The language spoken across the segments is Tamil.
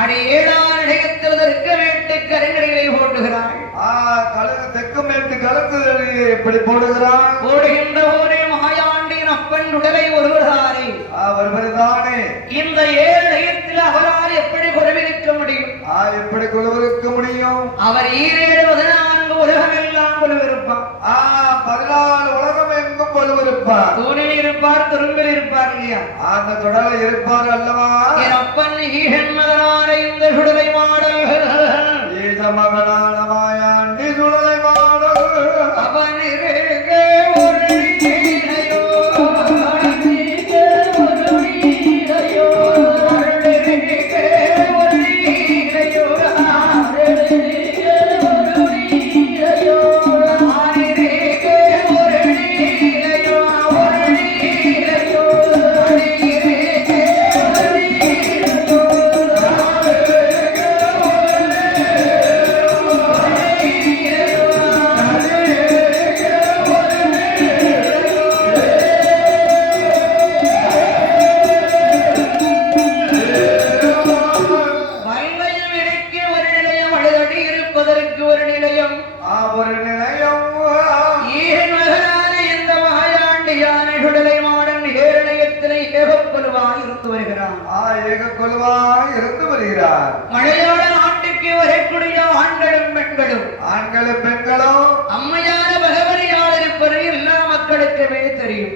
அடி ஏழாம் இடத்தில் இருக்க வேண்டு கருங்கடிகளை ஓட்டுகிறாள். கழுகு தெற்கு மேட்டு கலக்கு எப்படி போடுகிறாள்? ஓடுகின்ற போதே மாயாண்டின் அப்பன் உடலை ஒருவர்தானே ஒருவர்தானே. இந்த ஏழு இடத்தில் அவரால் எப்படி குறைவிருக்க முடியும்? எப்படி குழுவிருக்க முடியும்? அவர் 14 உலகம் எல்லாம் குழுவிருப்பார். 14 உலகம் எங்கும் கொழுவிருப்பார். தூணில் இருப்பார், துரும்பில் இருப்பார் இல்லையா? அந்த தொடரில் இருப்பார் அல்லவா? என் அப்பன் ஈகன் மகனான இந்த சுடலை மாடல் ஈச மகனான மாயாண்டி சுடலை மாடல் அவன் இருக்க ஒரு நீரையோ மலையாள நாட்டுக்கு வரக்கூடிய ஆண்களும் பெண்களும் ஆண்களும் பெண்களும் அம்மையான பகவதியால் இருப்பது எல்லா மக்களுக்குமே தெரியும்.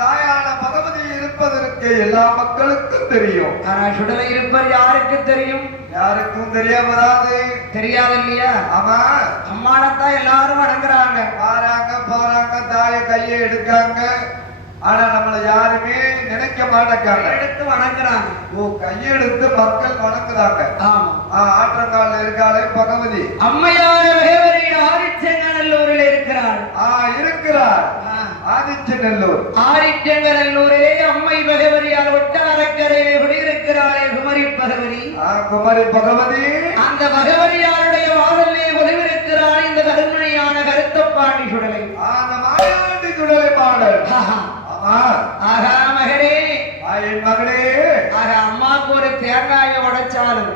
தாயான பகவதி இருப்பதற்கு எல்லா மக்களுக்கும் தெரியும். ஆனா சுடலை இருப்பது யாருக்கு தெரியும்? யாருக்கும் தெரியாமதாது தெரியாது இல்லையா? ஆமா. அம்மானத்தான் எல்லாரும் வணங்குறாங்க, பாராங்க போறாங்க, தாய கையை எடுக்காங்க. ஆனா நம்மளை யாருமே நினைக்க மாட்டாங்க, எடுத்து வணங்குறாங்க. கையெடுத்து மக்கள் வணங்குறாங்க. ஆமா. ஆற்றங்கால இருக்காளே பகவதி அம்மையான பகவதி ஆதிச்சநல்லூரில் இருக்கிறார். இருக்கிறார். ஆதிச்சநல்லூர் ஆதிச்சநல்லூரே அம்மை பகவதியால் ஒட்டாரக்கரையிலே குடியிருக்கிறாளே குமரி பகவதி. குமரி பகவதி அந்த பகவதியாருடைய வாசலே ஒளிவிருக்கிறாள் இந்த கருமணியான கருத்தப்பாண்டி சுடலை. அந்த மாயாண்டி சுடலை பாடல். ஆகா மகளே, என் மகளே, அம்மாவுக்கு ஒரு தேங்காயை உடைச்சாலும்